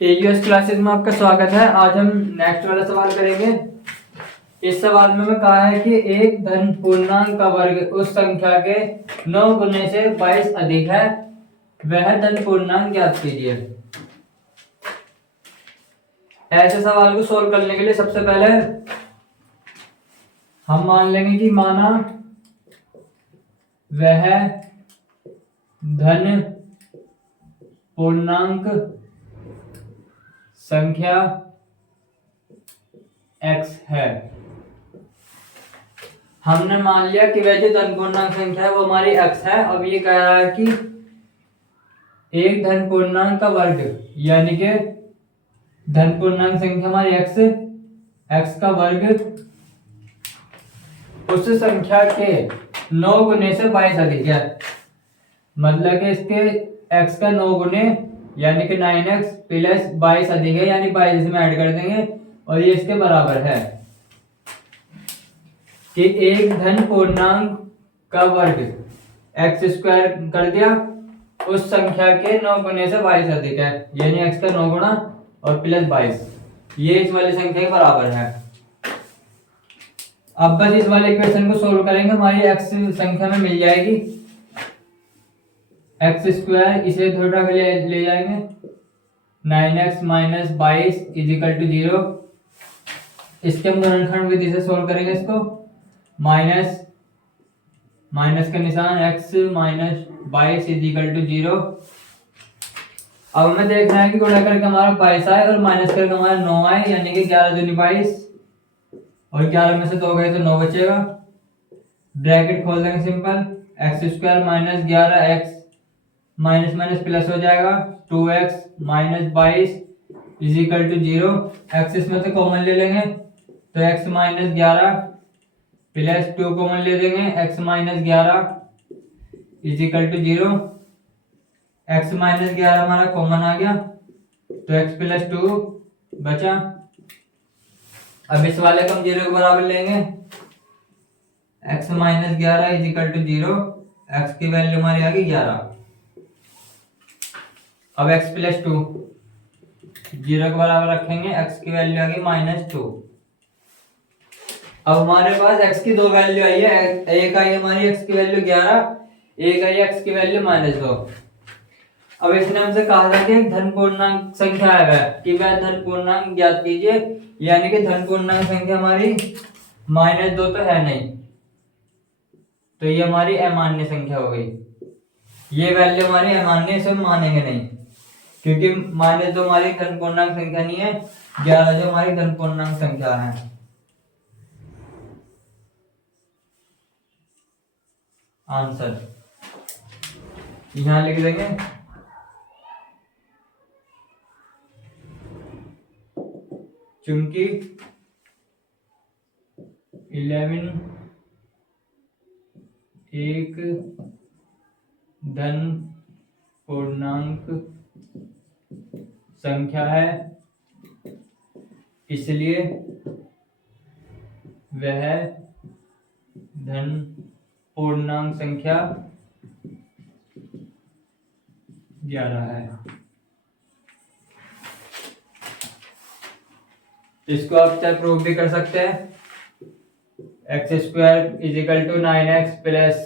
एयूएस classes में आपका स्वागत है। आज हम नेक्स्ट वाला सवाल करेंगे। इस सवाल में कहा है कि एक धन पूर्णांक का वर्ग उस संख्या के 9 गुने से 22 अधिक है, वह धन पूर्णांक ज्ञात कीजिए। ऐसे सवाल को सोल्व करने के लिए सबसे पहले हम मान लेंगे कि माना वह धन पूर्णांक संख्या x है। हमने मान लिया कि वह जो धन पूर्णांक संख्या है वो हमारी x है। अब ये कह रहा है कि एक धन पूर्णांक का वर्ग यानी कि धन पूर्णांक संख्या हमारी x का वर्ग उस संख्या के 9 गुने से 22 अधिक है। मतलब कि इसके x का 9 गुने यानी कि 9x प्लस 22 अधिक है, यानी 22 इसमें ऐड कर देंगे और ये इसके बराबर है कि एक धन पूर्णांक का वर्ग एक्स स्क्वायर कर दिया उस संख्या के 9 गुने से 22 अधिक है, यानी x का 9 गुना और प्लस 22 ये इस वाली संख्या के बराबर है। अब बस इस वाले इक्वेशन को सोल्व करेंगे, हमारी x संख्या में मिल जाएगी एक्स स्क्वायर, इसे थोड़ा ले जाएंगे 9x minus 22 is equal to 0। इसके हम गुणनखंड विधि से सोल्व करेंगे इसको। माइनस माइनस का निशान x minus 22 is equal to 0। अब हमें देखना है कि गुणा करके हमारा 22 आए और माइनस करके हमारा 9 आए, यानी कि 11 दूनी 22 और 11 में से 2 गए तो 9 बचेगा। ब्रैकेट खोल देंगे simple, x square minus 11x minus minus plus हो जाएगा 2x minus 22 is equal to 0। X इसमें से कॉमन ले लेंगे तो x माइनस 11 प्लस 2 कॉमन ले देंगे, x minus 11 is equal to 0। x minus 11 हमारा कॉमन आ गया तो x प्लस 2 बचा। अब इस वाले को हम 0 के बराबर लेंगे, x minus 11 is equal to 0। x की वैल्यू हमारी आ गई 11। अब x प्लस 2 0 के बराबर रखेंगे, x की वैल्यू आ गई -2। अब हमारे पास x की दो वैल्यू आई है, एक आई हमारी x की वैल्यू 11, एक आई x की वैल्यू -2। अब इसने हमसे कहा था कि एक धन पूर्णांक संख्या है वह कि वह धन पूर्णांक ज्ञात कीजिए, यानी कि धन पूर्णांक संख्या हमारी -2 तो है नहीं, तो ये हमारी अमान्य संख्या हो गई। ये वैल्यू हमारी अमान्य, इसे हम मानेंगे नहीं क्योंकि -2 हमारी धन पूर्णांक संख्या नहीं है, 11 जो हमारी धन पूर्णांक संख्या है। आंसर यहां लिख देंगे, चूंकि 11 एक धन पूर्णांक संख्या है, इसलिए वह धन पूर्णांक संख्या 11 है। इसको आप चाहे प्रूव भी कर सकते हैं, x square is equal to 9x plus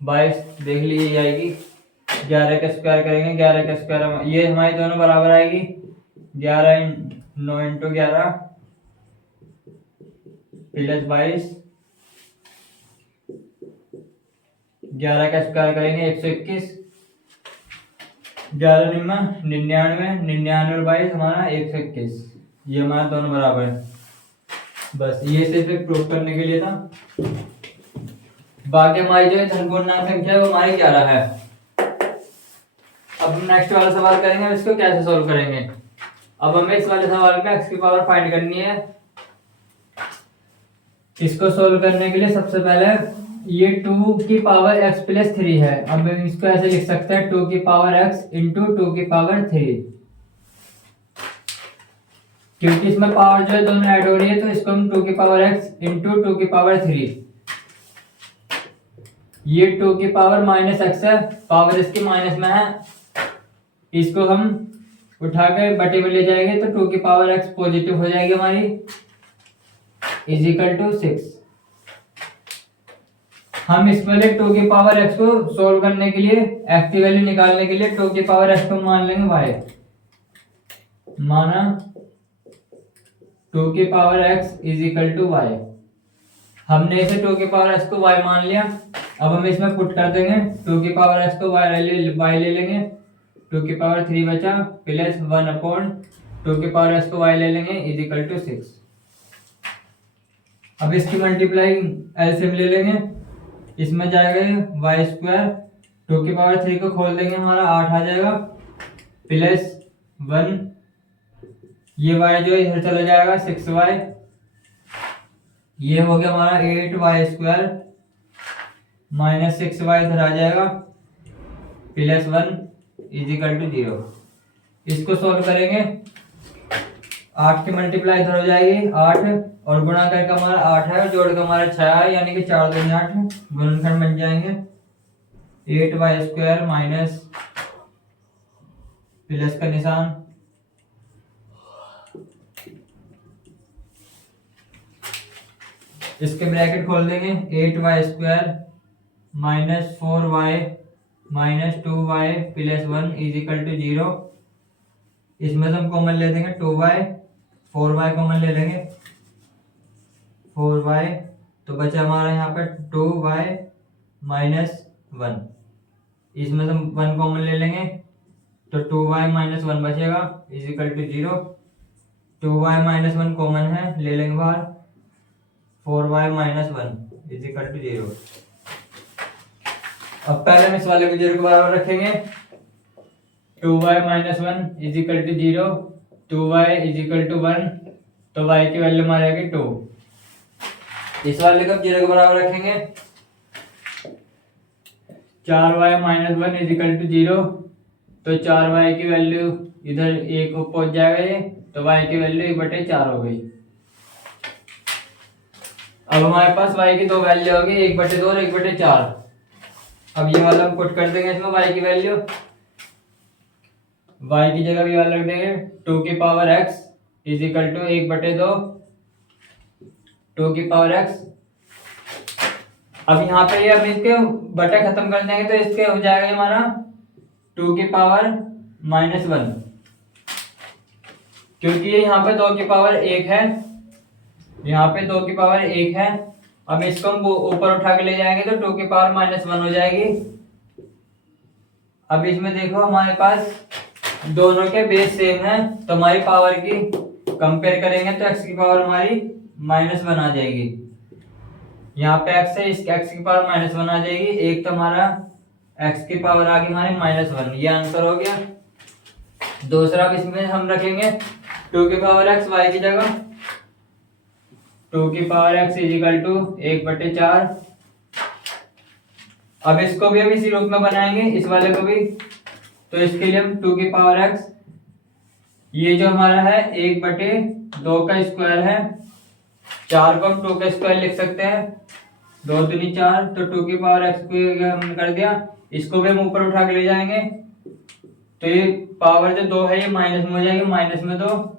22 देख लीजिए आएगी, 11 का स्क्वायर करेंगे, 11 का स्क्वायर ये हमारी दोनों बराबर आएगी 9 इंटू 11 प्लस 22, 11 का स्क्वायर करेंगे 121, 11 निम्मा 99, 99 और 22 हमारा 121, ये हमारा दोनों बराबर है। बस ये सिर्फ एक प्रूफ करने के लिए था। बाकी हमारी जो है धन पूर्णांक संख्या वो हमारी 11 है। अब हम नेक्स्ट वाला सवाल करेंगे, इसको कैसे सोल्व करेंगे। अब हमें इस वाले सवाल में x की पावर फाइंड करनी है। इसको सोल्व करने के लिए सबसे पहले ये 2 की पावर x प्लस 3 है। अब इसको ऐसे लिख सकते हैं 2 की पावर x इंटू 2 की पावर 3, क्योंकि इसमें पावर जो है दोनों ऐड हो रही है तो इसको हम 2 की पावर x इंटू 2 की पावर 3, ये 2 की पावर -x है, पावर इसकी माइनस में है, इसको हम उठा के बटे में ले जाएंगे तो 2 की पावर x पॉजिटिव हो जाएगी हमारी, इज इक्वल टू 6। हम इस वाले 2 की पावर x को सोल्व करने के लिए, x की वैल्यू निकालने के लिए 2 की पावर x को मान लेंगे y, माना 2 की power x is equal to y। हमने इसे 2 की पावर x को y मान लिया। अब हम इसमें पुट कर देंगे 2 की पावर x को y ले लेंगे, 2 की पावर 3 बचा प्लस 1 अपॉन 2 की पावर x को y ले लेंगे इज इक्वल टू 6। अब इसकी मल्टीप्लाइंग एलसीएम ले लेंगे, इसमें जाएगा वाई स्क्वायर, 2 की पावर 3 को खोल देंगे हमारा 8 आ जाएगा प्लस 1, ये y जो इधर चला जाएगा 6y, ये हो गया हमारा 8y स्क्वायर माइनस 6y इधर आ जाएगा प्लस 1 इज इक्वल टू 0। इसको सॉल्व करेंगे, 8 की मल्टीप्लाई इधर हो जाएगी 8 और गुणा करके हमारा 8 है, जोड़ के हमारा 6 है, यानी कि 4 दूनी 8 गुणनखंड बन जाएंगे 8y स्क्वायर माइनस प्लस का निशान इसके ब्रैकेट खोल देंगे 8y square minus 4y minus 2y plus 1 is equal to 0। इसमें से हम कॉमन ले देंगे 2y, 4y कॉमन ले लेंगे 4y, तो बचा हमारा यहाँ पर 2y माइनस 1, इसमें से हम 1 कॉमन ले लेंगे तो 2y माइनस 1 बचेगा is equal to 0। 2y minus 1 common है, ले लेंगे बाहर, 4y minus 1 is equal to 0। अब पहले हम इस वाले को 0 के बराबर रखेंगे, 2y minus 1 is equal to 0, 2y is equal to 1, तो y की वैल्यू हमारी आएगी 2। इस वाले को 0 के बराबर रखेंगे, 4y minus 1 is equal to 0, तो 4y की वैल्यू इधर 1 को पहुंच जाएगा ये, तो y की वैल्यू 1/4 हो गई। अब हमारे पास y की दो वैल्यू होगी, 1/2 और 1/4। अब ये वाला हम पुट कर देंगे इसमें y की वैल्यू, y की जगह भी वाला रख देंगे 2 की power x is equal to 1/2 2 की पावर x। अब यहाँ पे अब इसके बटा खत्म कर देंगे तो इसके हो जाएगा हमारा 2 की पावर माइनस 1, क्योंकि ये यहाँ पे 2 की पावर 1 है, यहाँ पे 2 की पावर 1 है। अब इसको हम ऊपर उठा के ले जाएंगे तो 2 की पावर माइनस 1 हो जाएगी। अब इसमें देखो हमारे पास दोनों के बेस सेम है, तो हमारी पावर की कंपेयर करेंगे तो x की पावर हमारी -1 आ जाएगी। यहाँ पे x है, इस x की पावर -1 आ जाएगी, एक तो हमारा x की पावर आ गई हमारी -1, ये आंसर हो गया। दूसरा इसमें हम रखेंगे 2 की पावर x y की जगह, 2 की power x is equal to 1/4। अब इसको भी इसी रूप में बनाएंगे, इस वाले को भी, तो इसके लिए हम 2 की पावर x, ये जो हमारा है 1/2 का स्क्वायर है, 4 को हम 2 का स्क्वायर लिख सकते हैं, 2 दूनी 4, तो 2 की पावर x को हमने कर दिया। इसको भी हम ऊपर उठा के ले जाएंगे तो ये पावर जो 2 है ये माइनस में हो जाएगी, -2।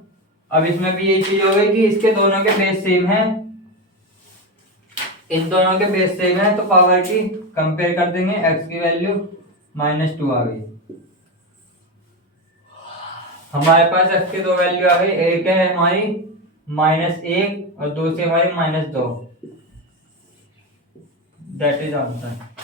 अब इसमें भी यही चीज हो गई कि इसके दोनों के बेस सेम है, इन दोनों के बेस सेम है, तो पावर की कंपेयर कर देंगे, x की वैल्यू -2 आ गई। हमारे पास x की दो वैल्यू आ गई, एक है हमारी -1 और दूसरी हमारी -2। That is answer.